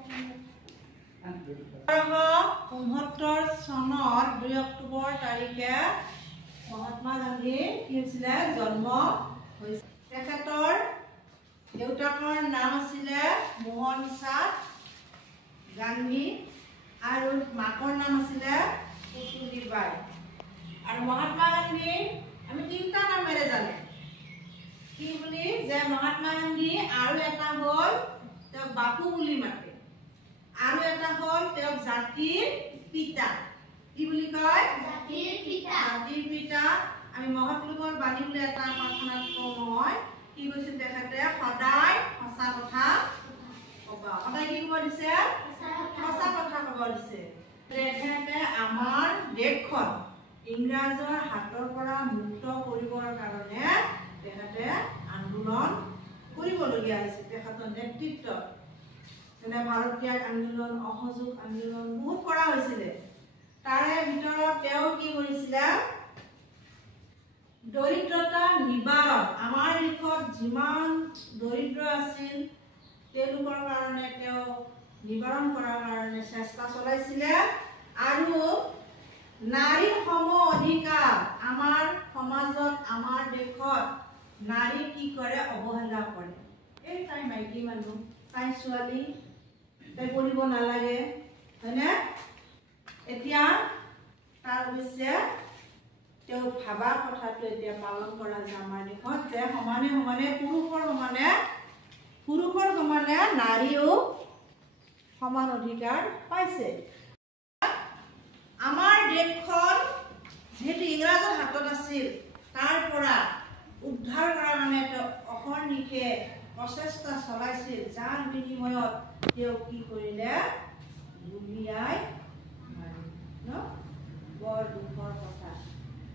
1969 চনৰ 2 অক্টোবৰ তাৰিখে মহাত্মা গান্ধী কি হৈছিলে জন্ম হৈছিল। তেখেতৰ দেউতাকৰ নাম আছিলে মোহন চাঁদ গান্ধী আৰু মাকৰ নাম আছিলে পুতলীবাই। আৰু মহাত্মা গান্ধী আমি তিনিটা নামেৰে জানো কি বুলি যে মহাত্মা গান্ধী আৰু এটা হ'ল তেওঁক বাপু বুলি মাতে আৰু এটা হ'ল তেওঁক জাতিৰ পিতা কি বুলি কয় জাতিৰ পিতা। আমি মহৎলোকৰ বাণী বুলি এটা প্ৰাৰ্থনাত কওঁ মই কি কৈছিল তেখেতে সদায় সঁচা কথা ক'ব। সদায় কি ক'ব দিছে সঁচা কথা ক'ব দিছে। তেখেতে আমাৰ দেশখন ইংৰাজৰ হাতৰ পৰা মুক্ত কৰিবৰ কাৰণে তেখেতে আন্দোলন কৰিবলগীয়া হৈছিল। তেখেতৰ নেতৃত্বত ভাৰত ত্যাগ আন্দোলন অসহযোগ আন্দোলন বহুত কৰা হৈছিলে। তাৰে ভিতৰত তেওঁ কি কৰিছিলে দৰিদ্ৰতা নিবাৰণ আমাৰ দেশত যিমান দৰিদ্ৰ আছিল তেওঁলোকৰ কাৰণে তেওঁ নিবাৰণ কৰাৰ কাৰণে চেষ্টা চলাইছিলে। আৰু নাৰীৰ সম অধিকাৰ আমাৰ সমাজত আমাৰ দেশত নাৰী কি কৰে অৱহেলা কৰে। এই তাই মাইকী মানুহ তাই ছোৱালী তাই পঢ়িব নালাগে হয়নে। এতিয়া তাৰ অৱশ্যে তেওঁ ভাবা কথাটো এতিয়া পালন কৰা যায় আমাৰ দেশত যে সমানে সমানে পুৰুষৰ সমানে নাৰীও সমান অধিকাৰ পাইছে। আমাৰ দেশখন যেহেতু ইংৰাজৰ হাতত আছিল তাৰ পৰা উদ্ধাৰ কৰাৰ কাৰণে তেওঁ অহৰ্নিশে প্ৰচেষ্টা চলাইছিল। যাৰ বিনিময়ত তেওঁ কি কৰিলে গুলিয়াই মাৰিলে। বৰ দুখৰ কথা।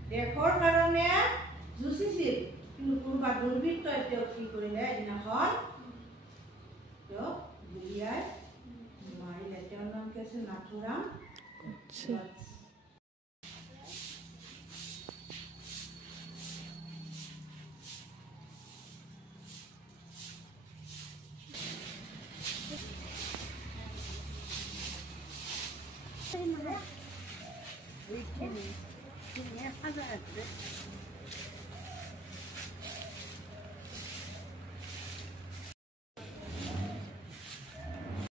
দেশৰ কাৰণে যুঁজিছিল কিন্তু কোনোবা দুৰ্বৃত্তই তেওঁক কি কৰিলে এদিনাখন তেওঁক গুলিয়াই মাৰিলে। তেওঁৰ নাম কি আছিল নাথুৰাম গডছে।